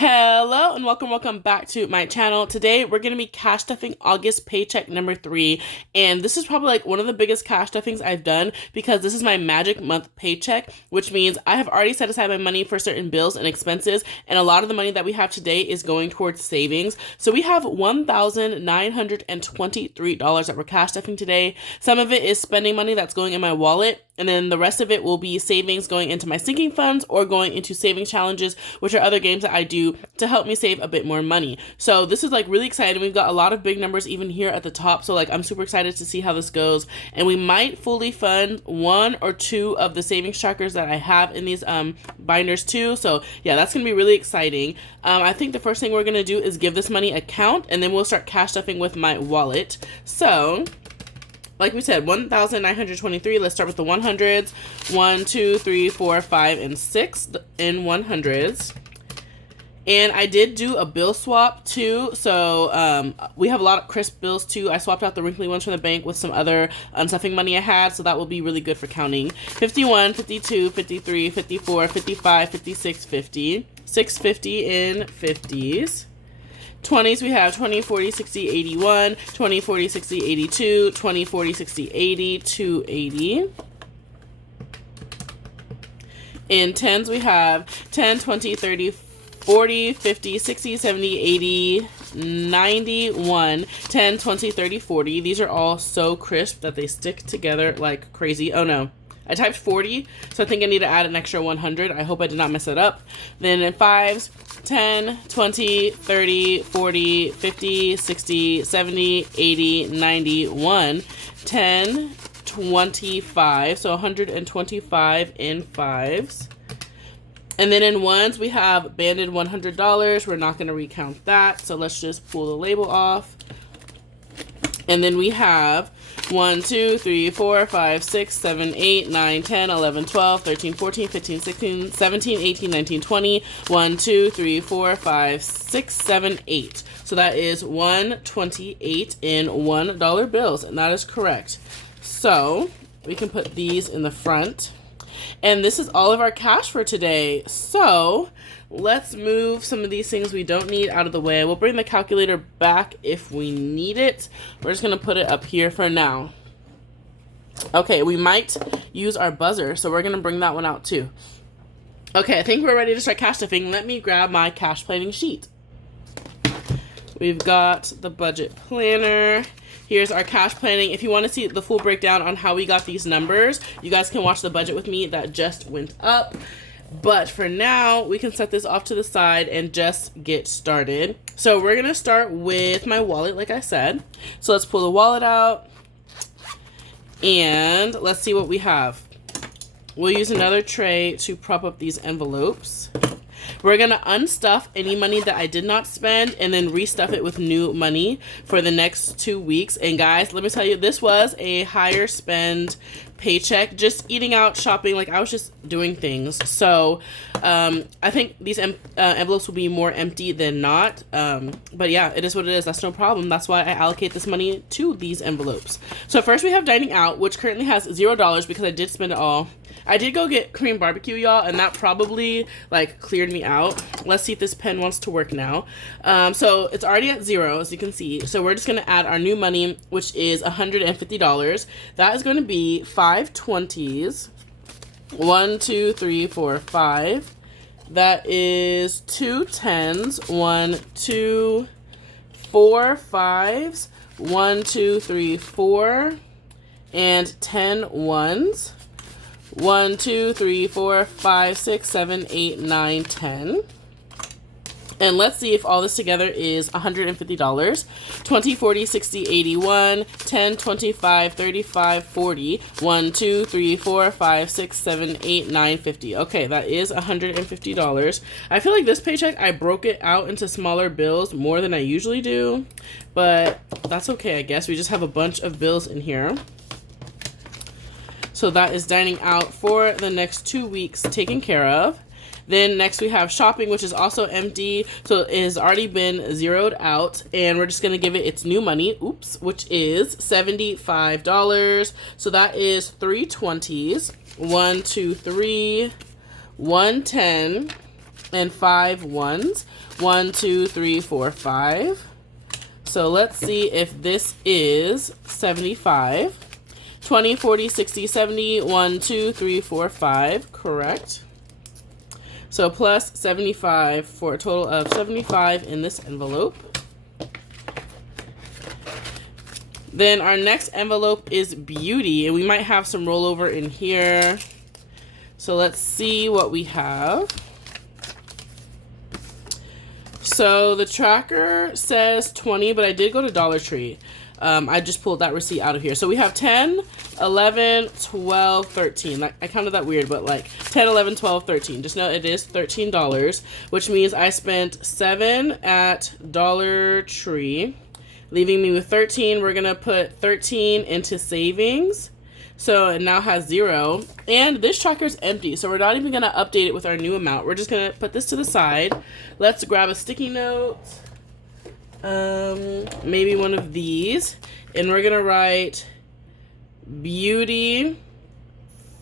Hello and welcome back to my channel. Today we're going to be cash stuffing August paycheck number 3, and this is probably like one of the biggest cash stuffings I've done because this is my magic month paycheck, which means I have already set aside my money for certain bills and expenses, and a lot of the money that we have today is going towards savings. So we have $1,923 that we're cash stuffing today. Some of it is spending money that's going in my wallet, and then the rest of it will be savings going into my sinking funds or going into savings challenges, which are other games that I do to help me save a bit more money. So this is like really exciting. We've got a lot of big numbers even here at the top. So like I'm super excited to see how this goes. And we might fully fund 1 or 2 of the savings trackers that I have in these binders too. So yeah, that's going to be really exciting. I think the first thing we're going to do is give this money a count, and then we'll start cash stuffing with my wallet. So like we said, 1,923. Let's start with the 100s. 1, 2, 3, 4, 5, and 6 in 100s. And I did do a bill swap too. So we have a lot of crisp bills too. I swapped out the wrinkly ones from the bank with some other unstuffing money I had. So that will be really good for counting. 51, 52, 53, 54, 55, 56, 50. 650 in 50s. 20s, we have 20, 40, 60, 81, 20, 40, 60, 82, 20, 40, 60, 80, 280. In 10s, we have 10, 20, 30, 40, 50, 60, 70, 80, 91, 10, 20, 30, 40. These are all so crisp that they stick together like crazy. Oh no, I typed 40, so I think I need to add an extra 100. I hope I did not mess it up. Then in 5s, 10, 20, 30, 40, 50, 60, 70, 80, 91, 10, 25, so 125 in 5s. And then in 1s, we have banded $100. We're not going to recount that, so let's just pull the label off. And then we have 1, 2, 3, 4, 5, 6, 7, 8, 9, 10, 11, 12, 13, 14, 15, 16, 17, 18, 19, 20. 1, 2, 3, 4, 5, 6, 7, 8. So that is 128 in $1 bills, and that is correct. So we can put these in the front. And this is all of our cash for today. So let's move some of these things we don't need out of the way. We'll bring the calculator back if we need it. We're just going to put it up here for now. Okay, we might use our buzzer, so we're going to bring that one out too. Okay, I think we're ready to start cash stuffing. Let me grab my cash planning sheet. We've got the budget planner. Here's our cash planning. If you want to see the full breakdown on how we got these numbers, you guys can watch the budget with me that just went up. But for now, we can set this off to the side and just get started. So we're going to start with my wallet, like I said. So let's pull the wallet out. And let's see what we have. We'll use another tray to prop up these envelopes. We're going to unstuff any money that I did not spend and then restuff it with new money for the next 2 weeks. And guys, let me tell you, this was a higher spend paycheck, just eating out, shopping, like I was just doing things. So I think these envelopes will be more empty than not. But yeah, it is what it is. That's no problem. That's why I allocate this money to these envelopes. So first we have dining out, which currently has $0 because I did spend it all. I did go get Korean barbecue, y'all, and that probably like cleared me out. Let's see if this pen wants to work now. So it's already at 0, as you can see. So we're just going to add our new money, which is $150. That is going to be 5 20s. 1, 2, 3, 4, 5. That is 2 10s. 1, 2, 4 5s. 1, 2, 3, 4. And 10 1s. 1, 2, 3, 4, 5, 6, 7, 8, 9, 10. And let's see if all this together is $150. 20, 40, 60, 81, 10, 25, 35, 40. 1, 2, 3, 4, 5, 6, 7, 8, 9, 50. Okay, that is $150. I feel like this paycheck, I broke it out into smaller bills more than I usually do. But that's okay, I guess. We just have a bunch of bills in here. So that is dining out for the next 2 weeks taken care of. Then next we have shopping, which is also empty. So it has already been zeroed out. And we're just going to give it its new money, which is $75. So that is 3 20s. 1, 2, 3, 1 10, and 5 ones. 1, 2, 3, 4, 5. So let's see if this is 75. 20, 40, 60, 70. 1, 2, 3, 4, 5. Correct. So plus 75 for a total of 75 in this envelope. Then our next envelope is beauty, and we might have some rollover in here. So let's see what we have. So the tracker says 20, but I did go to Dollar Tree. I just pulled that receipt out of here. So we have 10, 11, 12, 13. I counted that weird, but like 10, 11, 12, 13. Just know it is $13, which means I spent 7 at Dollar Tree, leaving me with 13. We're going to put 13 into savings. So it now has 0. And this tracker is empty, so we're not even going to update it with our new amount. We're just going to put this to the side. Let's grab a sticky note. Maybe one of these. And we're going to write Beauty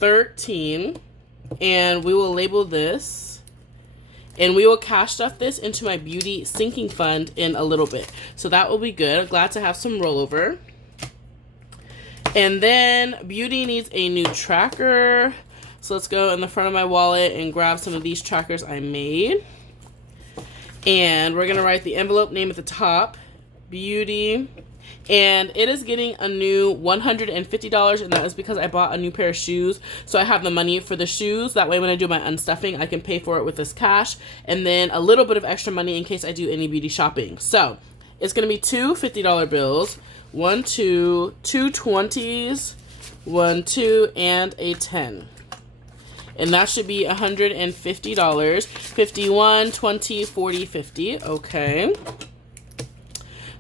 13. And we will label this. And we will cash stuff this into my beauty sinking fund in a little bit. So that will be good. I'm glad to have some rollover. And then beauty needs a new tracker. So let's go in the front of my wallet and grab some of these trackers I made. And we're going to write the envelope name at the top, beauty. And it is getting a new $150, and that is because I bought a new pair of shoes. So I have the money for the shoes. That way when I do my unstuffing, I can pay for it with this cash. And then a little bit of extra money in case I do any beauty shopping. So it's going to be 2 $50 bills. 1, 2, 2 20s, 1, 2, and a 10. And that should be $150. 51, 20, 40, 50. Okay.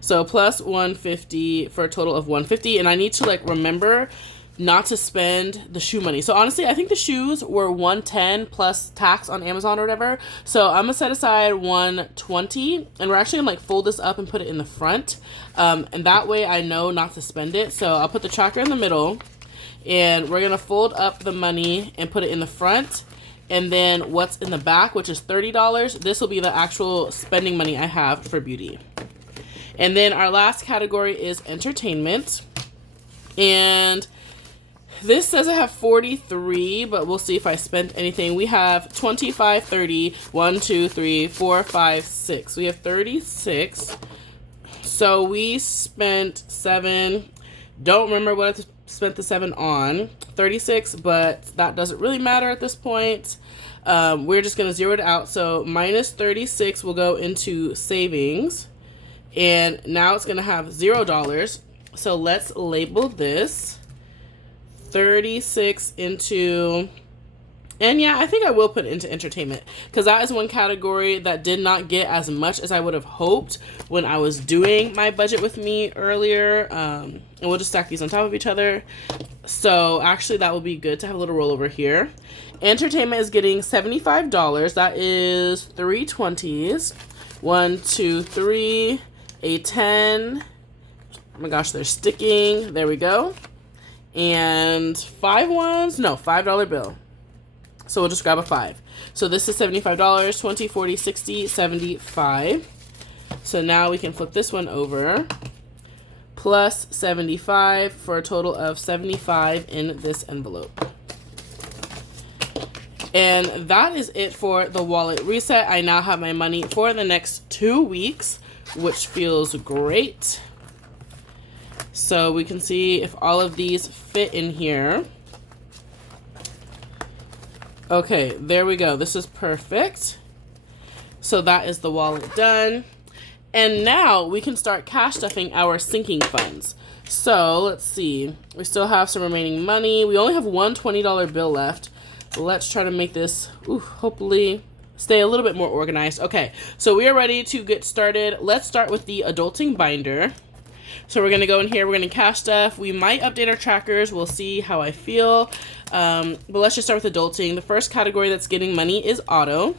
So plus 150 for a total of 150. And I need to like remember not to spend the shoe money. So honestly, I think the shoes were 110 plus tax on Amazon or whatever. So I'm gonna set aside 120, and we're actually gonna like fold this up and put it in the front. And that way I know not to spend it. So I'll put the tracker in the middle, and we're gonna fold up the money and put it in the front. And then what's in the back, which is $30, this will be the actual spending money I have for beauty. And then our last category is entertainment. And this says I have 43, but we'll see if I spent anything. We have 25, 30, 1, 2, 3, 4, 5, 6. We have 36. So we spent 7. Don't remember what I spent the 7 on. 36, but that doesn't really matter at this point. We're just going to zero it out. So minus 36 will go into savings. And now it's going to have $0. So let's label this 36 into, and yeah, I think I will put it into entertainment, because that is one category that did not get as much as I would have hoped when I was doing my budget with me earlier. And we'll just stack these on top of each other. So actually that will be good to have a little rollover here. Entertainment is getting $75. That is 3 20s. 1, 2, 3, a 10. Oh my gosh, they're sticking. There we go. And 5 ones. No, $5 bill. So we'll just grab a 5. So this is $75. 20, 40, 60, 75. So now we can flip this one over. Plus 75 for a total of 75 in this envelope. And that is it for the wallet reset. I now have my money for the next 2 weeks, which feels great. So we can see if all of these fit in here. Okay, there we go. This is perfect. So that is the wallet done. And now we can start cash stuffing our sinking funds. So let's see. We still have some remaining money. We only have one $20 bill left. Let's try to make this, hopefully, stay a little bit more organized. Okay, so we are ready to get started. Let's start with the adulting binder. So we're going to go in here. We're going to cash stuff. We might update our trackers. We'll see how I feel. But let's just start with adulting. The first category that's getting money is auto.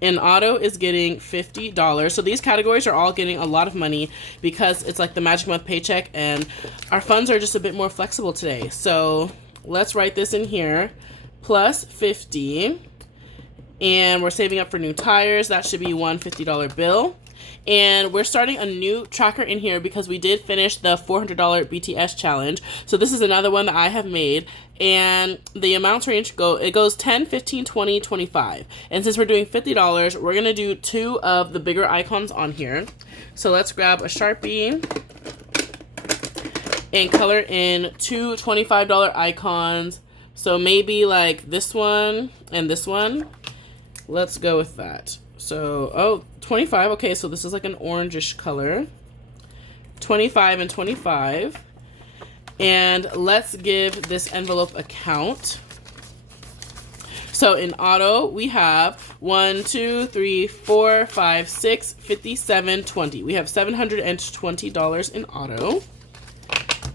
And auto is getting $50. So these categories are all getting a lot of money because it's like the Magic Month paycheck. And our funds are just a bit more flexible today. So let's write this in here. Plus 50. And we're saving up for new tires. That should be one $50 bill. And we're starting a new tracker in here because we did finish the $400 BTS challenge. So this is another one that I have made. And the amounts range it goes 10, 15, 20, 25. And since we're doing $50, we're going to do 2 of the bigger icons on here. So let's grab a Sharpie and color in 2 $25 icons. So maybe like this one and this one. Let's go with that. So, oh, 25. Okay, so this is like an orangish color. 25 and 25. And let's give this envelope a count. So in auto, we have 1, 2, 3, 4, 5, 6, 57, 20. We have $720 in auto.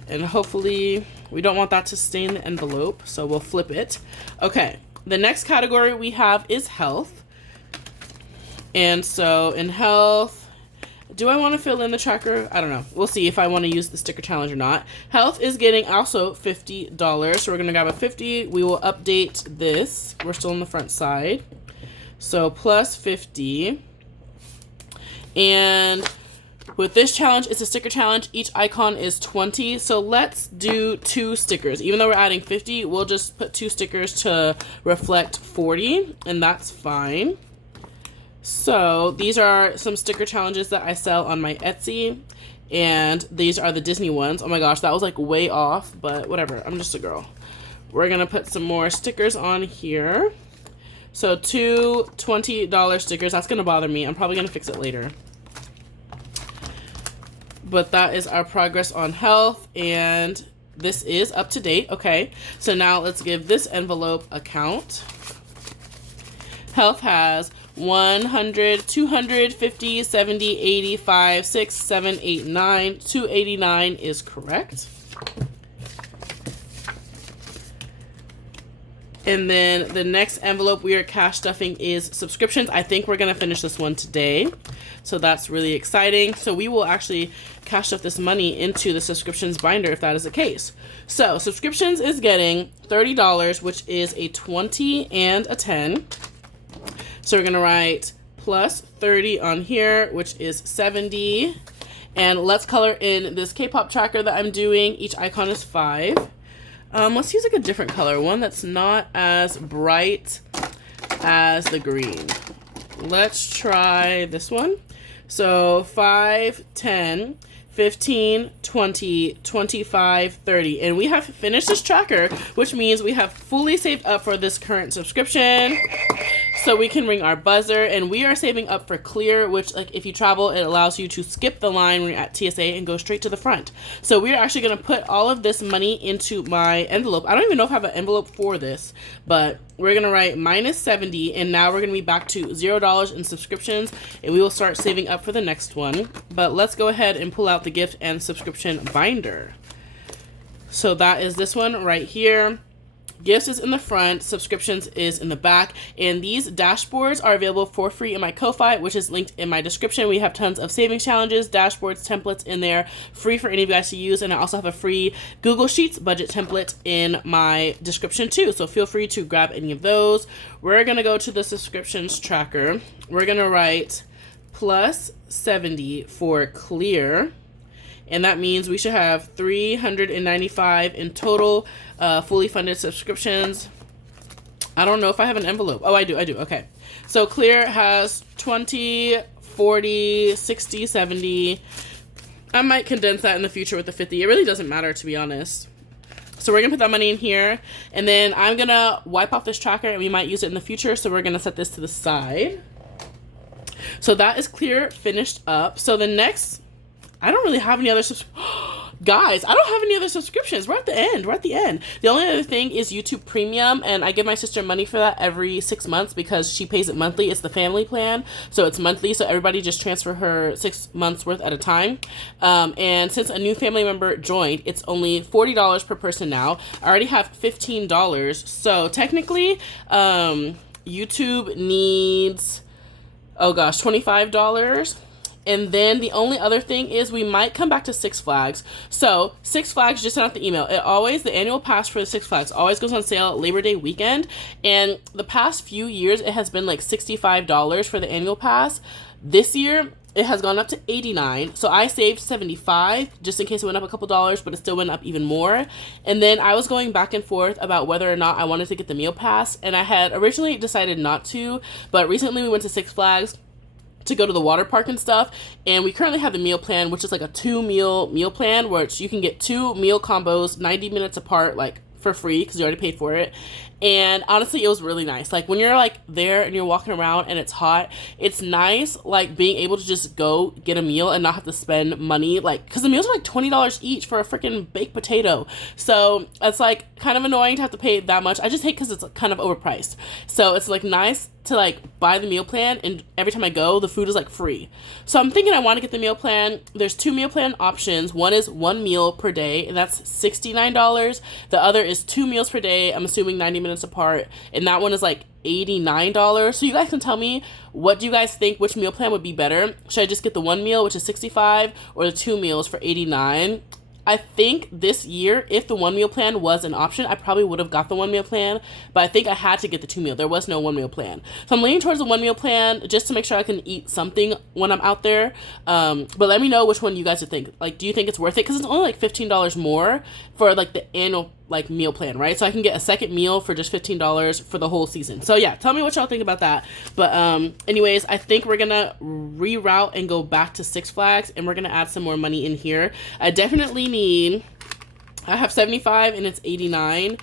And hopefully we don't want that to stain the envelope, so we'll flip it. Okay, the next category we have is health. And so in health, do I want to fill in the tracker? I don't know. We'll see if I want to use the sticker challenge or not. Health is getting also $50. So we're going to grab a 50. We will update this. We're still on the front side. So plus 50. And with this challenge, it's a sticker challenge. Each icon is 20. So let's do 2 stickers. Even though we're adding 50, we'll just put 2 stickers to reflect 40. And that's fine. So these are some sticker challenges that I sell on my Etsy, and these are the Disney ones. Oh my gosh, that was like way off, but whatever, I'm just a girl. We're gonna put some more stickers on here. So 2 $20 stickers. That's gonna bother me. I'm probably gonna fix it later. But that is our progress on health, and this is up to date. Okay, so now let's give this envelope a count. Health has 100, 250, 70, 85, 6, 7, 8, 9. 289 is correct. And then the next envelope we are cash stuffing is subscriptions. I think we're going to finish this one today. So that's really exciting. So we will actually cash stuff this money into the subscriptions binder if that is the case. So subscriptions is getting $30, which is a 20 and a 10. So we're going to write plus 30 on here, which is 70. And let's color in this K-pop tracker that I'm doing. Each icon is 5. Let's use like a different color, one that's not as bright as the green. Let's try this one. So 5, 10, 15, 20, 25, 30. And we have finished this tracker, which means we have fully saved up for this current subscription. So we can ring our buzzer, and we are saving up for Clear, which like if you travel, it allows you to skip the line when you're at TSA and go straight to the front. So we're actually going to put all of this money into my envelope. I don't even know if I have an envelope for this, but we're going to write minus 70, and now we're going to be back to $0 in subscriptions, and we will start saving up for the next one. But let's go ahead and pull out the gift and subscription binder. So that is this one right here. Gifts is in the front, subscriptions is in the back, and these dashboards are available for free in my Ko-Fi, which is linked in my description. We have tons of savings challenges, dashboards, templates in there, free for any of you guys to use, and I also have a free Google Sheets budget template in my description too, so feel free to grab any of those. We're going to go to the subscriptions tracker. We're going to write plus 70 for Clear. And that means we should have 395 in total fully funded subscriptions. I don't know if I have an envelope. Oh, I do. Okay. So Clear has 20, 40, 60, 70. I might condense that in the future with the 50. It really doesn't matter, to be honest. So we're going to put that money in here. And then I'm going to wipe off this tracker, and we might use it in the future. So we're going to set this to the side. So that is Clear finished up. So the next... I don't really have any other guys, I don't have any other subscriptions. We're at the end. The only other thing is YouTube Premium, and I give my sister money for that every 6 months because she pays it monthly. It's the family plan, so it's monthly, so everybody just transfer her 6 months worth at a time. And since a new family member joined, it's only $40 per person now. I already have $15, so technically YouTube needs, oh gosh, $25. And then the only other thing is we might come back to Six Flags. So Six Flags just sent out the email. The annual pass for the Six Flags always goes on sale Labor Day weekend. And the past few years, it has been like $65 for the annual pass. This year, it has gone up to $89. So I saved $75 just in case it went up a couple dollars, but it still went up even more. And then I was going back and forth about whether or not I wanted to get the meal pass. And I had originally decided not to, but recently we went to Six Flags to go to the water park and stuff, and we currently have the meal plan, which is like a 2-meal plan, which you can get 2 meal combos 90 minutes apart, like for free because you already paid for it. And honestly, it was really nice. Like when you're like there and you're walking around and it's hot, it's nice like being able to just go get a meal and not have to spend money, like because the meals are like $20 each for a freaking baked potato. So it's like kind of annoying to have to pay that much. I just hate because it's kind of overpriced. So it's like nice to like buy the meal plan, and every time I go, the food is like free. So I'm thinking I want to get the meal plan. There's 2 meal plan options. One is 1 meal per day, and that's $69. The other is 2 meals per day, I'm assuming 90 minutes apart, and that one is like $89. So you guys can tell me, what do you guys think, which meal plan would be better? Should I just get the 1 meal, which is $65, or the 2 meals for $89? I think this year, if the 1 meal plan was an option, I probably would have got the 1 meal plan, but I think I had to get the 2 meal. There was no 1 meal plan. So I'm leaning towards the 1 meal plan just to make sure I can eat something when I'm out there. But let me know which one you guys would think. Like, do you think it's worth it? Because it's only like $15 more for like the annual like meal plan, right? So I can get a second meal for just $15 for the whole season. So yeah, tell me what y'all think about that. But anyways, I think we're gonna reroute and go back to Six Flags, and we're gonna add some more money in here. I definitely need, I have 75 and it's 89.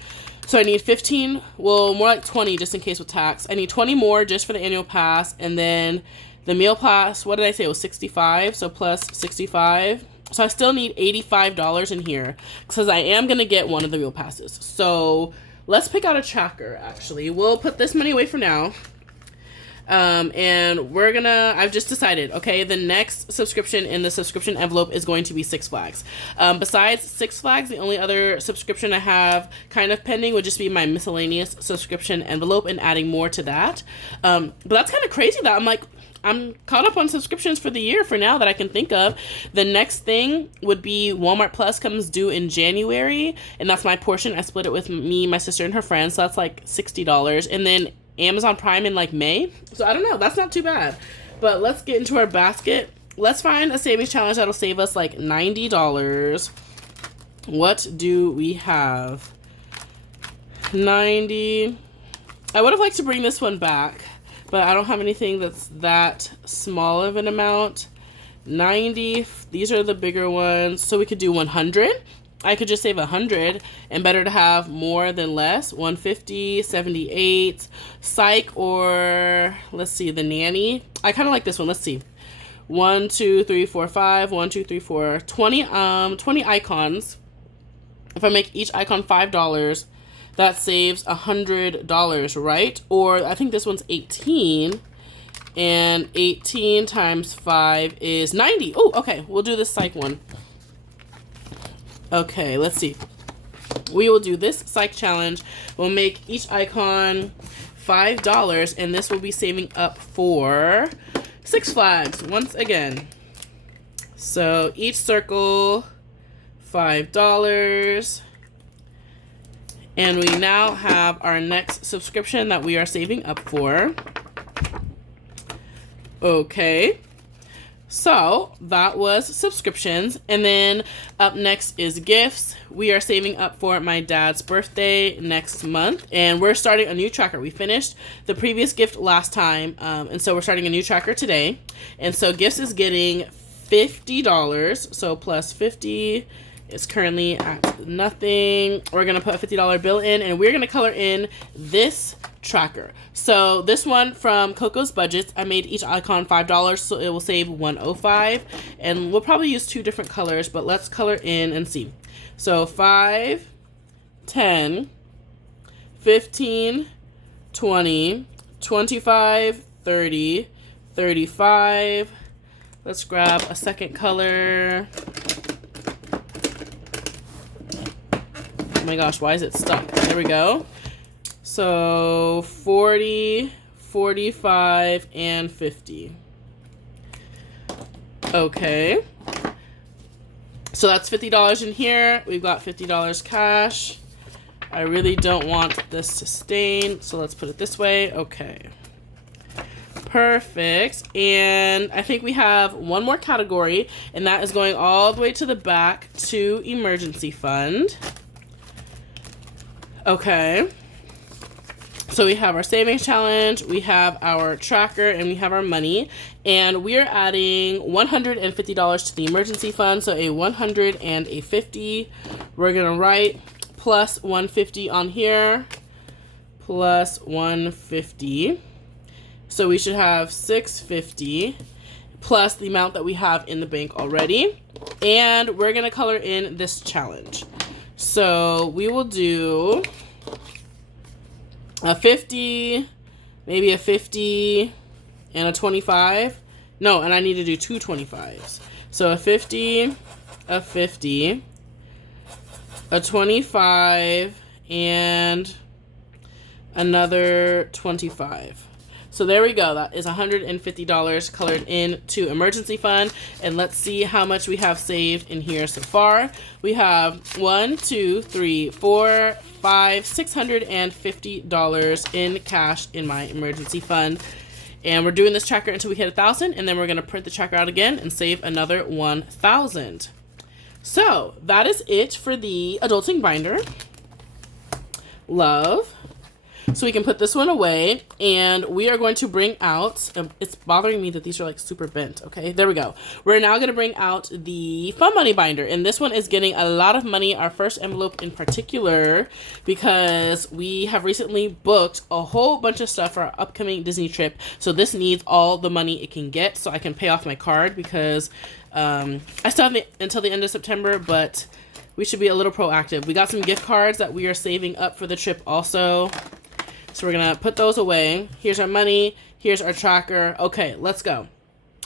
So I need 15, well, more like 20 just in case with tax. I need 20 more just for the annual pass, and then the meal pass, what did I say? It was 65, so plus 65. So I still need $85 in here because I am going to get one of the meal passes. So let's pick out a tracker, actually. We'll put this money away for now. And we're gonna, I've just decided, okay, the next subscription in the subscription envelope is going to be Six Flags. Besides Six Flags, the only other subscription I have kind of pending would just be my miscellaneous subscription envelope and adding more to that. But that's kind of crazy that I'm caught up on subscriptions for the year for now that I can think of. The next thing would be Walmart Plus comes due in January, and that's my portion. I split it with me, my sister, and her friends, so that's like $60. And then Amazon Prime in like May. So I don't know, that's not too bad. But let's get into our basket. Let's find a savings challenge that'll save us like $90. What do we have? 90. I would have liked to bring this one back, but I don't have anything that's that small of an amount. 90, these are the bigger ones. So we could do 100. I could just save 100, and better to have more than less. 150, 78, Psych, or let's see, the Nanny. I kind of like this one. Let's see. 1, 2, 3, 4, 5. 1, 2, 3, 4. 20 icons. If I make each icon $5, that saves $100, right? Or I think this one's 18, and 18 times 5 is 90. Oh, okay. We'll do this Psych one. Okay, let's see. We will do this Psych challenge. We'll make each icon $5, and this will be saving up for Six Flags once again. So each circle, $5. And we now have our next subscription that we are saving up for. Okay. So that was subscriptions, and then up next is gifts. We are saving up for my dad's birthday next month, and we're starting a new tracker. We finished the previous gift last time, and so we're starting a new tracker today. And so gifts is getting $50, so plus 50 is currently at nothing. We're gonna put a $50 bill in, and we're gonna color in this tracker. So this one from Coco's Budgets, I made each icon $5, so it will save $105, and we'll probably use 2 different colors, but let's color in and see. So 5, 10, 15, 20, 25, 30, 35. Let's grab a second color. Oh my gosh, why is it stuck? There we go. So 40, 45, and 50. Okay. So that's $50 in here. We've got $50 cash. I really don't want this to stain, so let's put it this way. Okay. Perfect. And I think we have one more category, and that is going all the way to the back to emergency fund. Okay. So we have our savings challenge, we have our tracker, and we have our money. And we are adding $150 to the emergency fund. So a 100 and a 50. We're going to write plus 150 on here, plus 150. So we should have 650 plus the amount that we have in the bank already. And we're going to color in this challenge. So we will do a 50, maybe a 50, and a 25. No, and I need to do two 25s. So a 50, a 50, a 25, and another 25. So there we go. That is $150 colored into emergency fund. And let's see how much we have saved in here so far. We have $650 in cash in my emergency fund. And we're doing this tracker until we hit 1,000, and then we're going to print the tracker out again and save another 1,000. So that is it for the adulting binder. Love. So we can put this one away, and we are going to bring out, it's bothering me that these are like super bent. Okay, there we go. We're now going to bring out the fun money binder, and this one is getting a lot of money, our first envelope in particular, because we have recently booked a whole bunch of stuff for our upcoming Disney trip. So this needs all the money it can get so I can pay off my card, because I still have until the end of September, but we should be a little proactive. We got some gift cards that we are saving up for the trip also. So we're going to put those away. Here's our money. Here's our tracker. Okay, let's go.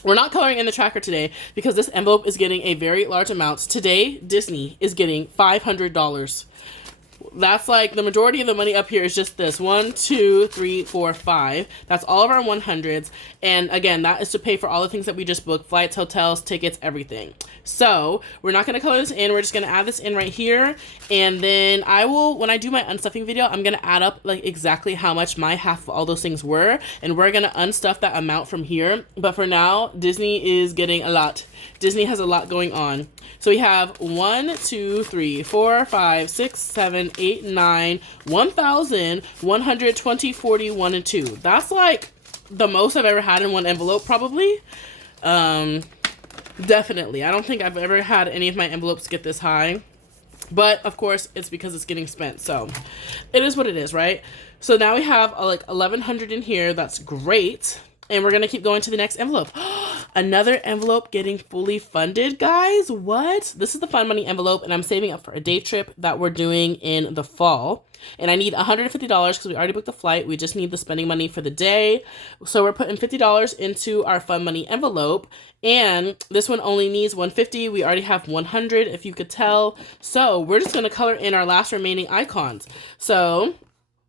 We're not coloring in the tracker today because this envelope is getting a very large amount. Today, Disney is getting $500. That's like the majority of the money up here is just this 1, 2, 3, 4, 5. That's all of our 100s. And again, that is to pay for all the things that we just booked: flights, hotels, tickets, everything. So we're not going to color this in. We're just going to add this in right here. And then I will, when I do my unstuffing video, I'm going to add up like exactly how much my half of all those things were. And we're going to unstuff that amount from here. But for now, Disney is getting a lot. Disney has a lot going on. So we have 1, 2, 3, 4, 5, 6, 7, 8, 9, 1,120, 40, 1, and 2. That's like the most I've ever had in one envelope, probably. Definitely. I don't think I've ever had any of my envelopes get this high. But of course, it's because it's getting spent. So it is what it is, right? So now we have like 1,100 in here. That's great. And we're going to keep going to the next envelope. Another envelope getting fully funded, guys. What? This is the fun money envelope, and I'm saving up for a day trip that we're doing in the fall. And I need $150 because we already booked the flight. We just need the spending money for the day. So we're putting $50 into our fun money envelope. And this one only needs $150. We already have $100, if you could tell. So we're just going to color in our last remaining icons. So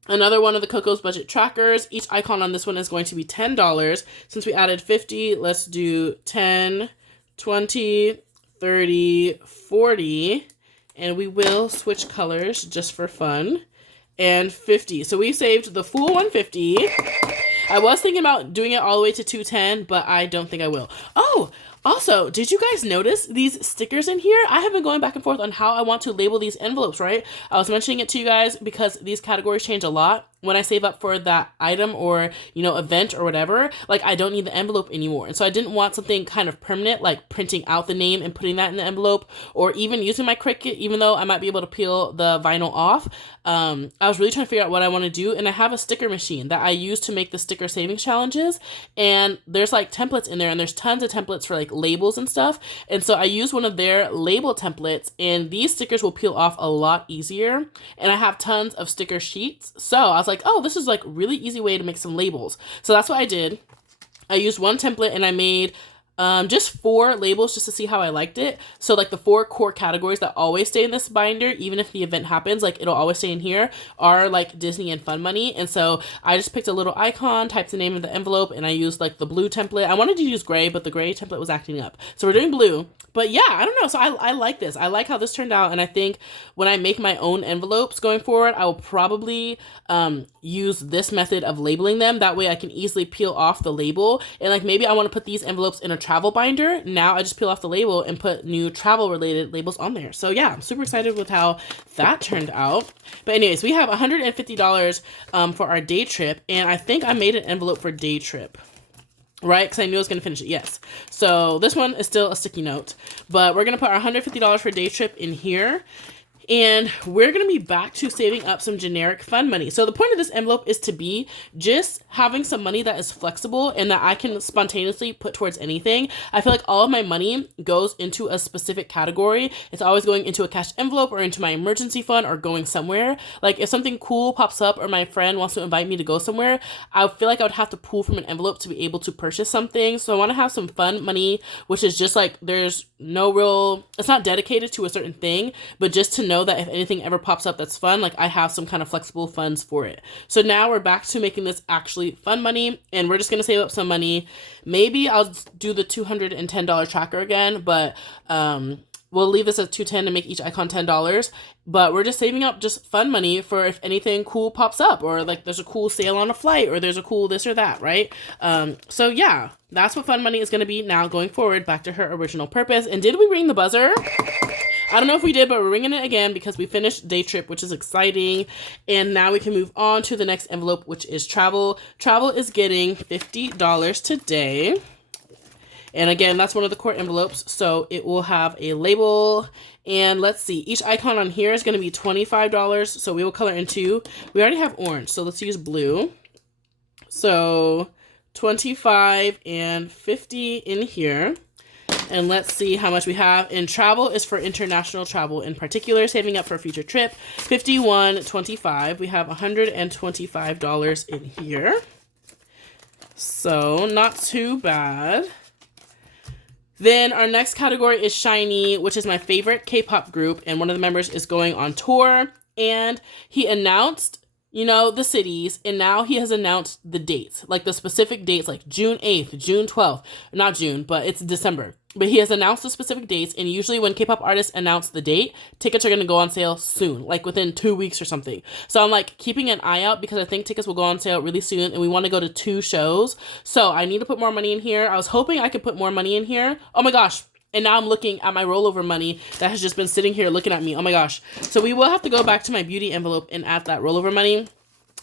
another one of the Coco's budget trackers. Each icon on this one is going to be $10. Since we added 50, let's do 10, 20, 30, 40. And we will switch colors just for fun. And 50. So we saved the full 150. I was thinking about doing it all the way to 210, but I don't think I will. Oh, also, did you guys notice these stickers in here? I have been going back and forth on how I want to label these envelopes, right? I was mentioning it to you guys because these categories change a lot. When I save up for that item or, you know, event or whatever, like I don't need the envelope anymore. And so I didn't want something kind of permanent, like printing out the name and putting that in the envelope, or even using my Cricut, even though I might be able to peel the vinyl off. I was really trying to figure out what I want to do. And I have a sticker machine that I use to make the sticker savings challenges. And there's like templates in there, and there's tons of templates for like labels and stuff. And so I use one of their label templates, and these stickers will peel off a lot easier. And I have tons of sticker sheets. So I was like, oh, this is like really easy way to make some labels. So that's what I did. I used one template and I made just 4 labels just to see how I liked it. So like the 4 core categories that always stay in this binder, even if the event happens, like it'll always stay in here, are like Disney and Fun Money. And so I just picked a little icon, typed the name of the envelope, and I used like the blue template. I wanted to use gray, but the gray template was acting up. So we're doing blue. But yeah, I don't know. So I like this. I like how this turned out. And I think when I make my own envelopes going forward, I will probably use this method of labeling them. That way I can easily peel off the label. And like maybe I want to put these envelopes in a travel binder. Now I just peel off the label and put new travel related labels on there. So yeah, I'm super excited with how that turned out. But anyways, we have $150 for our day trip. And I think I made an envelope for day trip. Right? Because I knew I was going to finish it. Yes. So this one is still a sticky note. But we're going to put our $150 for day trip in here. And we're going to be back to saving up some generic fun money. So the point of this envelope is to be just having some money that is flexible and that I can spontaneously put towards anything. I feel like all of my money goes into a specific category. It's always going into a cash envelope or into my emergency fund or going somewhere. Like if something cool pops up or my friend wants to invite me to go somewhere, I feel like I would have to pull from an envelope to be able to purchase something. So I want to have some fun money, which is just like there's no real, it's not dedicated to a certain thing, but just to know that if anything ever pops up that's fun, like I have some kind of flexible funds for it. So now we're back to making this actually fun money, and we're just going to save up some money. Maybe I'll do the $210 tracker again, but we'll leave this at $210 to make each icon $10. But we're just saving up just fun money for if anything cool pops up, or like there's a cool sale on a flight, or there's a cool this or that, right? So yeah, that's what fun money is going to be now going forward, back to her original purpose. And did we ring the buzzer? I don't know if we did, but we're ringing it again because we finished day trip, which is exciting. And now we can move on to the next envelope, which is travel. Travel is getting $50 today. And again, that's one of the core envelopes, so it will have a label. And let's see, each icon on here is going to be $25, so we will color in 2. We already have orange, so let's use blue. So 25 and 50 in here. And let's see how much we have. And travel is for international travel in particular, saving up for a future trip. $51.25. We have $125 in here. So not too bad. Then our next category is SHINee, which is my favorite K-pop group. And one of the members is going on tour. And he announced, you know, the cities, and now he has announced the dates, like the specific dates, like June 8th, June 12th, not June, but it's December. But he has announced the specific dates, and usually when K-pop artists announce the date, tickets are going to go on sale soon, like within 2 weeks or something. So I'm like keeping an eye out because I think tickets will go on sale really soon, and we want to go to 2 shows. So I need to put more money in here. I was hoping I could put more money in here. Oh my gosh. And now I'm looking at my rollover money that has just been sitting here looking at me. Oh my gosh. So we will have to go back to my beauty envelope and add that rollover money.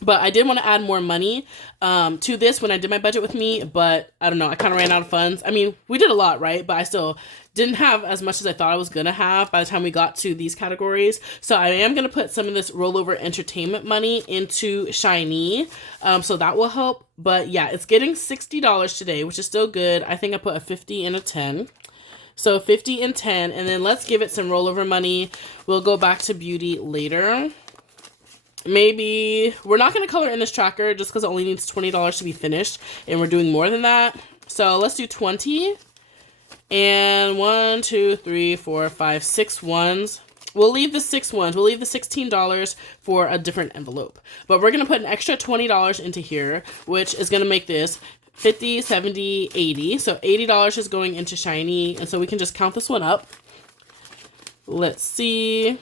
But I did want to add more money to this when I did my budget with me. But I don't know. I kind of ran out of funds. I mean, we did a lot, right? But I still didn't have as much as I thought I was going to have by the time we got to these categories. So I am going to put some of this rollover entertainment money into SHINee. So that will help. But yeah, it's getting $60 today, which is still good. I think I put a 50 and a 10. So 50 and 10. And then let's give it some rollover money. We'll go back to beauty later. Maybe we're not going to color in this tracker just because it only needs $20 to be finished, and we're doing more than that. So let's do 20 and 1, 2, 3, 4, 5, 6 ones. We'll leave the 6 ones. We'll leave the $16 for a different envelope, but we're going to put an extra $20 into here, which is going to make this 50, 70, 80. So $80 is going into SHINee. And so we can just count this one up. Let's see.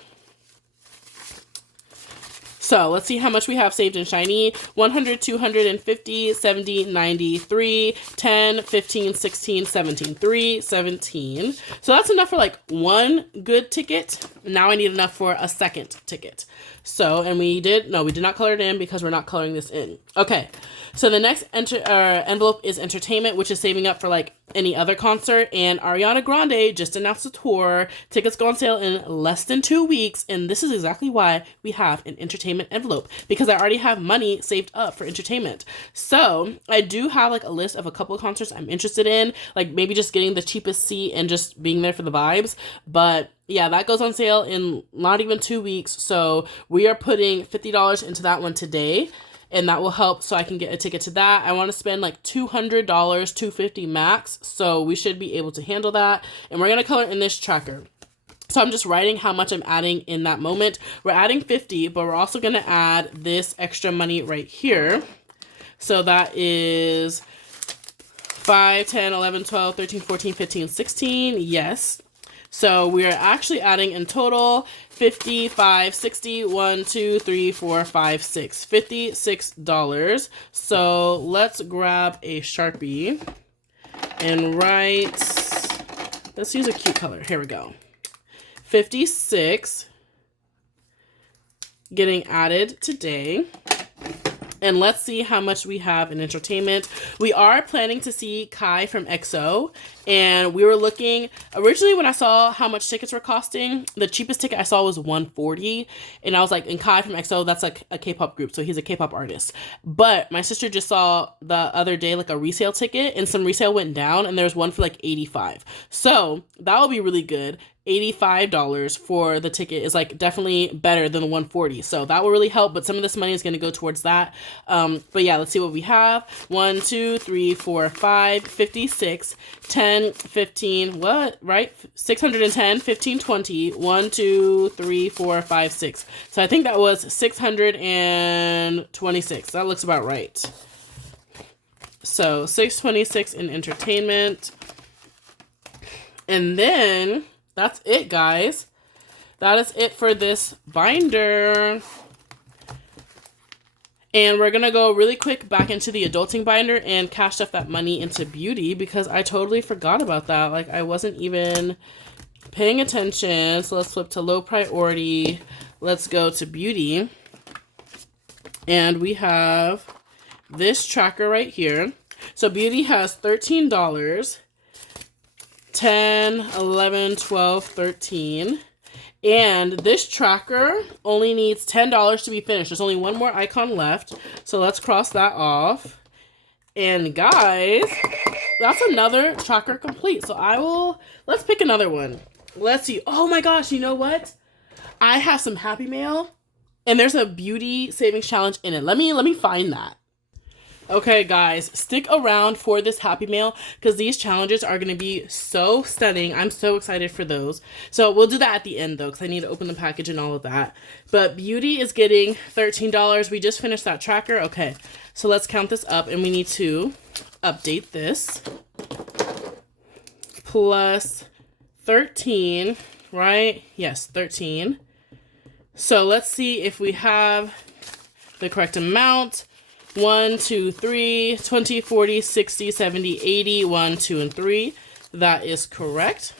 So let's see how much we have saved in SHINee. 100, 250, 70, 93, 10, 15, 16, 17, 3, 17. So that's enough for like 1 good ticket. Now I need enough for a second ticket. So, and we did not color it in because we're not coloring this in. Okay, so the next envelope is entertainment, which is saving up for like any other concert. And Ariana Grande just announced a tour. Tickets go on sale in less than 2 weeks. And this is exactly why we have an entertainment envelope, because I already have money saved up for entertainment. So I do have like a list of a couple of concerts I'm interested in, like maybe just getting the cheapest seat and just being there for the vibes. But yeah, that goes on sale in not even 2 weeks. So we are putting $50 into that one today. and that will help so I can get a ticket to that. I want to spend like $200, $250 max, so we should be able to handle that. And we're going to color in this tracker. So I'm just writing how much I'm adding in that moment. We're adding 50, but we're also going to add this extra money right here. So that is 5, 10, 11, 12, 13, 14, 15, 16. Yes. So we are actually adding in total 55, 60, 1, 2, 3, 4, 5, 6, $56. So let's grab a Sharpie and write, let's use a cute color. Here we go. 56 getting added today. And let's see how much we have in entertainment. We are planning to see Kai from EXO. And we were looking, originally when I saw how much tickets were costing, the cheapest ticket I saw was $140. And I was like, and Kai from EXO, that's like a K-pop group. So he's a K-pop artist. But my sister just saw the other day like a resale ticket, and some resale went down, and there's one for like $85. So that will be really good. $85 for the ticket is like definitely better than the $140. So that will really help, but some of this money is going to go towards that. But yeah, let's see what we have. 1, 2, 3, 4, 5, 56, 10, 15, what, right? 610, 15, 20, 1, 2, 3, 4, 5, 6. So I think that was 626. That looks about right. So 626 in entertainment. And then that's it, guys. That is it for this binder. And we're going to go really quick back into the adulting binder and cash stuff that money into beauty, because I totally forgot about that. Like, I wasn't even paying attention. So let's flip to low priority. Let's go to beauty. And we have this tracker right here. So beauty has $13. 10, 11, 12, 13. And this tracker only needs $10 to be finished. There's only one more icon left. So let's cross that off. And guys, that's another tracker complete. So let's pick another one. Let's see. Oh my gosh, you know what? I have some Happy Mail, and there's a beauty savings challenge in it. Let me find that. Okay, guys, stick around for this Happy Mail, because these challenges are going to be so stunning. I'm so excited for those. So we'll do that at the end, though, because I need to open the package and all of that. But beauty is getting $13. We just finished that tracker. Okay, so let's count this up, and we need to update this. Plus 13, right? Yes, 13. So let's see if we have the correct amount. 1, 2, 3, 20, 40, 60, 70, 80, 1, 2, and 3. That is correct.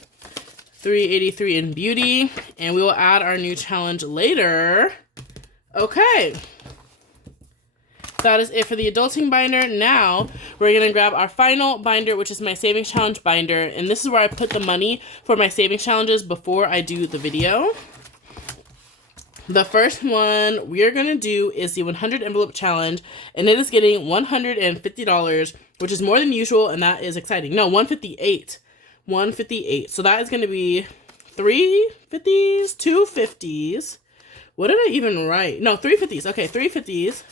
383 in beauty. And we will add our new challenge later. Okay. That is it for the adulting binder. Now, we're going to grab our final binder, which is my savings challenge binder. And this is where I put the money for my savings challenges before I do the video. The first one we are going to do is the 100 envelope challenge, and it is getting $150, which is more than usual, and that is exciting. No, 158. 158. So that is going to be 3 50s, 2 50s. What did I even write? No, 3 50s. Okay, 3 50s,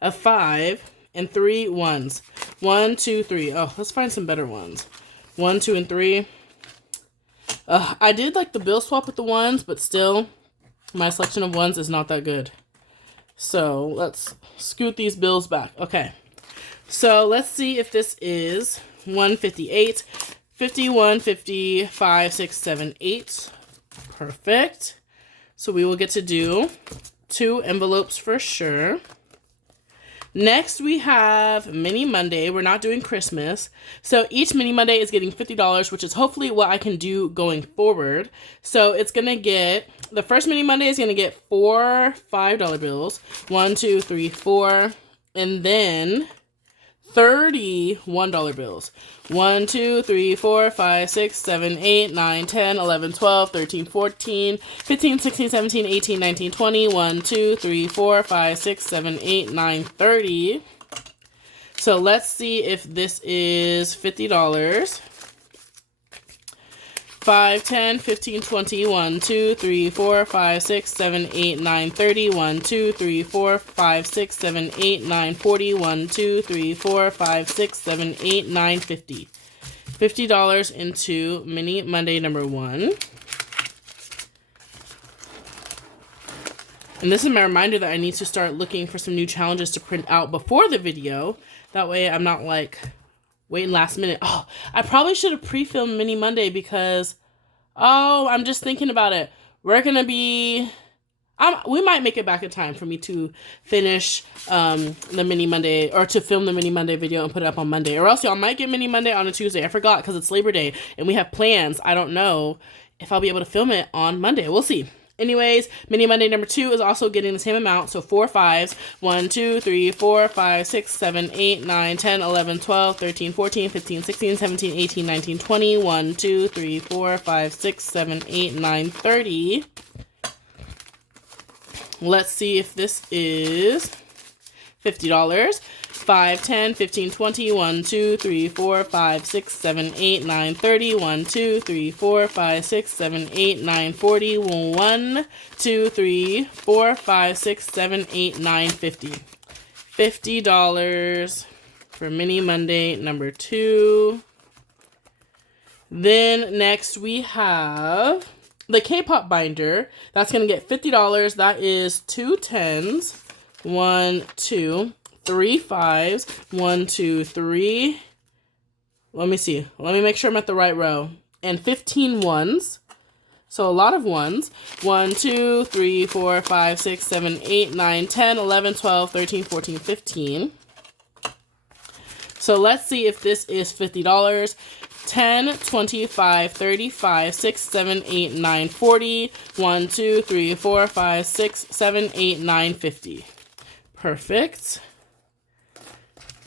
a 5, and 3 1s. 1, 2, 3. Oh, let's find some better ones. 1, 2, and 3. I did like the bill swap with the ones, but still, my selection of ones is not that good. So let's scoot these bills back. Okay. So let's see if this is 158, 51, 50, 5, 6, 7, 8. Perfect. So we will get to do 2 envelopes for sure. Next, we have Mini Monday. We're not doing Christmas. So each Mini Monday is getting $50, which is hopefully what I can do going forward. So it's going to get, the first Mini Monday is going to get 4 $5 bills. 1, 2, 3, 4. And then 30 $1 bills. 1, 2, 3, 4, 5, 6, 7, 8, 9, 10, 11, 12, 13, 14, 15, 16, 17, 18, 19, 20. 1, 2, 3, 4, 5, 6, 7, 8, 9, 30. So let's see if this is $50. 5, 10, 15, 20, 1, 2, 3, 4, 5, 6, 7, 8, 9, 30, 1, 2, 3, 4, 5, 6, 7, 8, 9, 40, 1, 2, 3, 4, 5, 6, 7, 8, 9, 50. $50 into Mini Monday number 1. And this is my reminder that I need to start looking for some new challenges to print out before the video. That way I'm not like waiting last minute. Oh, I probably should have pre-filmed Mini Monday because, oh, I'm just thinking about it. We're going to be, we might make it back in time for me to finish the Mini Monday, or to film the Mini Monday video and put it up on Monday. Or else y'all might get Mini Monday on a Tuesday. I forgot because it's Labor Day and we have plans. I don't know if I'll be able to film it on Monday. We'll see. Anyways, Mini Monday number 2 is also getting the same amount. So 4 5s. 1, 2, 3, 4, 5, 6, 7, 8, 9, 10, 11, 12, 13, 14, 15, 16, 17, 18, 19, 20. 1, 2, 3, 4, 5, 6, 7, 8, 9, 30. Let's see if this is $50. 5, 10, 15, 20, 1, 2, 3, 4, 5, 6, 7, 8, 9, 30, 1, 2, 3, 4, 5, 6, 7, 8, 9, 40, 1, 2, 3, 4, 5, 6, 7, 8, 9, 50. $50 for Mini Monday number 2. Then next we have the K-pop binder. That's going to get $50. That is 2 10s, 1, 2, 3 5s, 1, 2, 3. Let me see. Let me make sure I'm at the right row. And 15 1s. So a lot of 1s. 1, 2, 3, 4, 5, 6, 7, 8, 9, 10, 11, 12, 13, 14, 15. So let's see if this is $50. 10, 25, 35, 6, 7, 8, 9, 40. 1, 2, 3, 4, 5, 6, 7, 8, 9, 50. Perfect.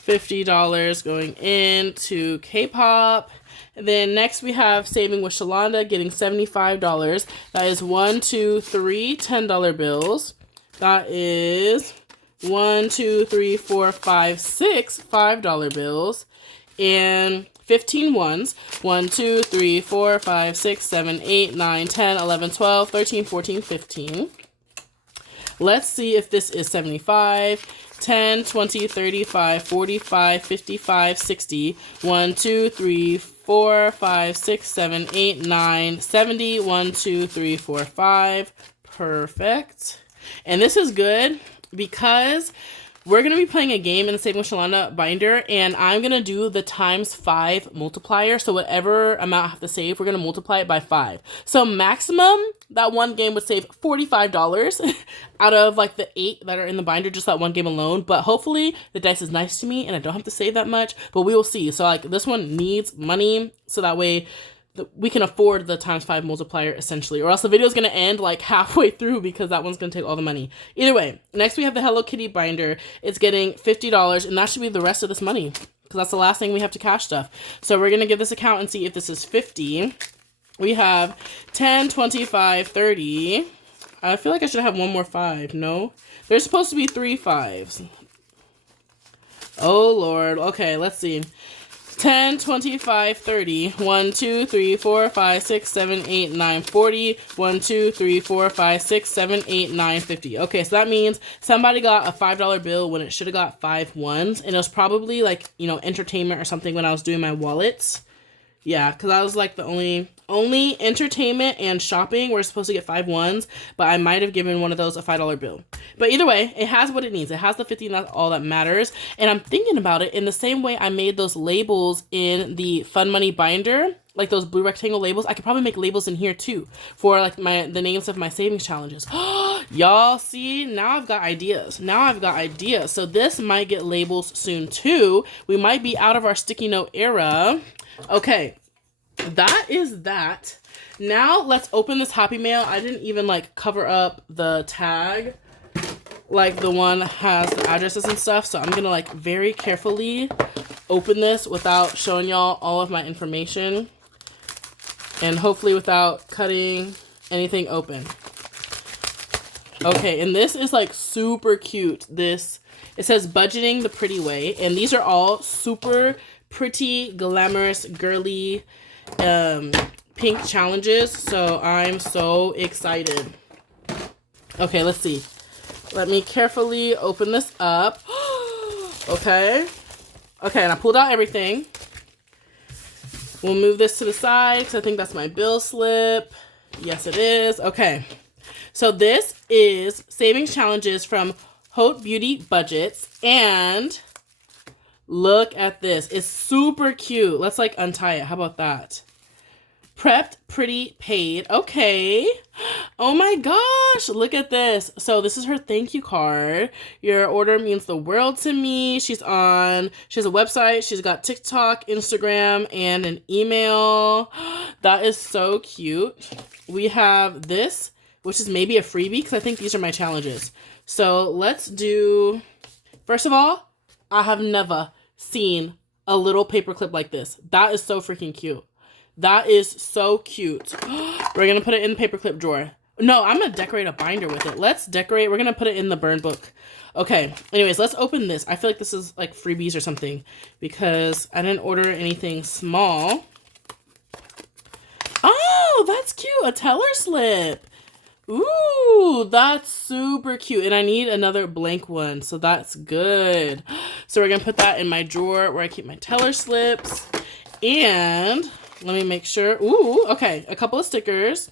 $50 going into K-pop. And then next we have Saving with Shalonda getting $75. That is 1, 2, 3 $10 bills. That is 1, 2, 3, 4, 5, 6 $5 bills. And 15 1s. 1, 2, 3, 4, 5, 6, 7, 8, 9, 10, 11, 12, 13, 14, 15. Let's see if this is 75. 10, 20, 35, 45, 55, 60. 1, 2, 3, 4, 5, 6, 7, 8, 9, 70. 1, 2, 3, 4, 5. Perfect. And this is good because we're going to be playing a game in the Saving with Shalonda binder, and I'm going to do the ×5 multiplier. So whatever amount I have to save, we're going to multiply it by 5. So maximum, that one game would save $45 out of like the 8 that are in the binder, just that one game alone. But hopefully the dice is nice to me and I don't have to save that much, but we will see. So like this one needs money, so that way we can afford the ×5 multiplier essentially, or else the video is going to end like halfway through because that one's going to take all the money. Either way, next we have the Hello Kitty binder. It's getting $50, and that should be the rest of this money because that's the last thing we have to cash stuff. So we're going to give this a count and see if this is 50. We have 10, 25, 30. I feel like I should have one more 5. No? There's supposed to be 3 5s. Oh, Lord. Okay, let's see. 10, 25, 30. 1, 2, 3, 4, 5, 6, 7, 8, 9, 40. 1, 2, 3, 4, 5, 6, 7, 8, 9, 50. Okay, so that means somebody got a $5 bill when it should have got 5 1s. And it was probably like, you know, entertainment or something when I was doing my wallets. Yeah, because I was like the only entertainment and shopping were supposed to get 5 1s, but I might have given one of those a $5 bill. But either way, it has what it needs. It has the 50, and that's all that matters. And I'm thinking about it in the same way I made those labels in the Fun Money binder, like those blue rectangle labels. I could probably make labels in here too for like the names of my savings challenges. Y'all see, now I've got ideas. So this might get labels soon too. We might be out of our sticky note era. Okay, that is that. Now let's open this Happy Mail. I didn't even like cover up the tag, like the one that has the addresses and stuff. So I'm gonna like very carefully open this without showing y'all all of my information, and hopefully without cutting anything open. Okay, and this is like super cute. It says budgeting the pretty way, and these are all super pretty, glamorous, girly pink challenges, so I'm so excited. Okay, let's see. Let me carefully open this up. Okay. Okay, and I pulled out everything. We'll move this to the side because I think that's my bill slip. Yes, it is. Okay. So this is savings challenges from Haute Beauty Budgets, and look at this. It's super cute. Let's like untie it. How about that? Prepped, pretty, paid. Okay. Oh my gosh. Look at this. So this is her thank you card. Your order means the world to me. She has a website. She's got TikTok, Instagram, and an email. That is so cute. We have this, which is maybe a freebie because I think these are my challenges. So let's do, first of all, I have never seen a little paper clip like this. That is so freaking cute. That is so cute. We're going to put it in the paperclip drawer. No, I'm going to decorate a binder with it. Let's decorate. We're going to put it in the burn book. Okay. Anyways, let's open this. I feel like this is like freebies or something because I didn't order anything small. Oh, that's cute. A teller slip. Ooh, that's super cute. And I need another blank one, so that's good. So we're going to put that in my drawer where I keep my teller slips. And let me make sure. Ooh, okay. A couple of stickers.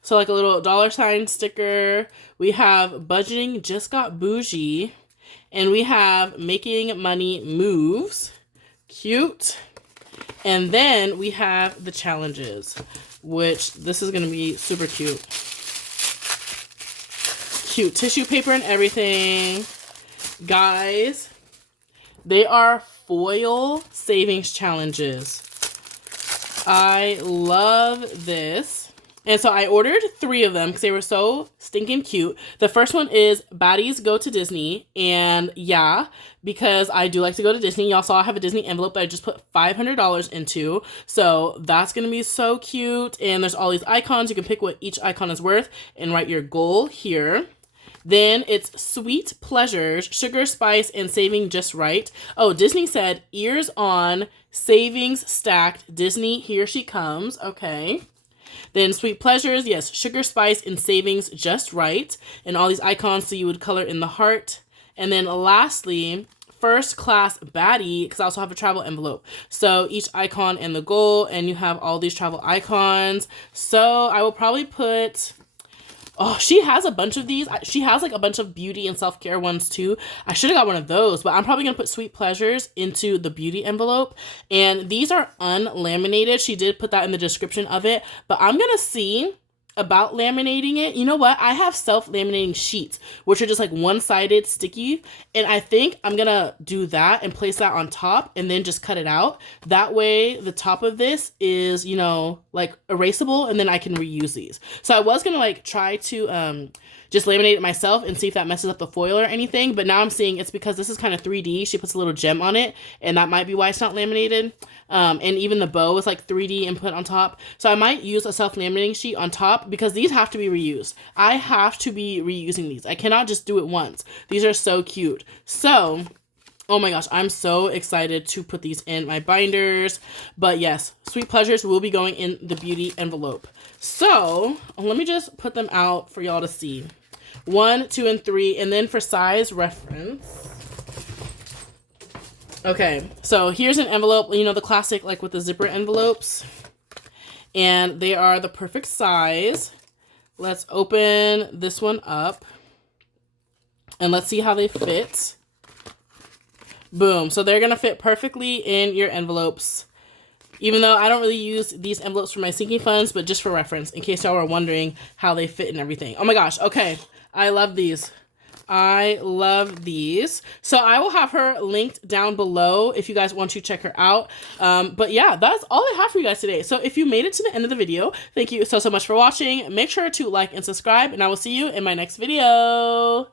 So like a little $ sticker. We have budgeting just got bougie. And we have making money moves. Cute. And then we have the challenges, which this is going to be super cute. Cute tissue paper and everything. Guys, they are foil savings challenges. I love this. And so I ordered 3 of them because they were so stinking cute. The first one is Baddies Go to Disney. And yeah, because I do like to go to Disney. Y'all saw I have a Disney envelope that I just put $500 into. So that's going to be so cute. And there's all these icons. You can pick what each icon is worth and write your goal here. Then it's Sweet Pleasures, Sugar, Spice, and Saving Just Right. Oh, Disney said ears on, savings stacked. Disney, here she comes. Okay. Then Sweet Pleasures, yes, Sugar, Spice, and Savings Just Right. And all these icons so you would color in the heart. And then lastly, First Class Baddie, because I also have a travel envelope. So each icon and the goal, and you have all these travel icons. So I will probably put... Oh, she has a bunch of these. She has like a bunch of beauty and self-care ones too. I should have got one of those, but I'm probably going to put Sweet Pleasures into the beauty envelope. And these are unlaminated. She did put that in the description of it, but I'm going to see about laminating it. You know what? I have self-laminating sheets, which are just like one-sided sticky. And I think I'm going to do that and place that on top and then just cut it out. That way the top of this is, you know, like erasable, and then I can reuse these. So I was going to like try to just laminate it myself and see if that messes up the foil or anything. But now I'm seeing it's because this is kind of 3D. She puts a little gem on it, and that might be why it's not laminated. And even the bow is like 3D input on top. So I might use a self-laminating sheet on top because these have to be reused. I have to be reusing these. I cannot just do it once. These are so cute. So, oh my gosh, I'm so excited to put these in my binders. But yes, Sweet Pleasures will be going in the beauty envelope. So let me just put them out for y'all to see. 1, 2, and 3. And then for size reference. Okay, so here's an envelope, you know, the classic, like with the zipper envelopes. And they are the perfect size. Let's open this one up. And let's see how they fit. Boom. So they're going to fit perfectly in your envelopes. Even though I don't really use these envelopes for my sinking funds, but just for reference, in case y'all are wondering how they fit and everything. Oh my gosh. Okay. I love these. I love these. So I will have her linked down below if you guys want to check her out. But yeah, that's all I have for you guys today. So if you made it to the end of the video, thank you so much for watching. Make sure to like and subscribe, and I will see you in my next video.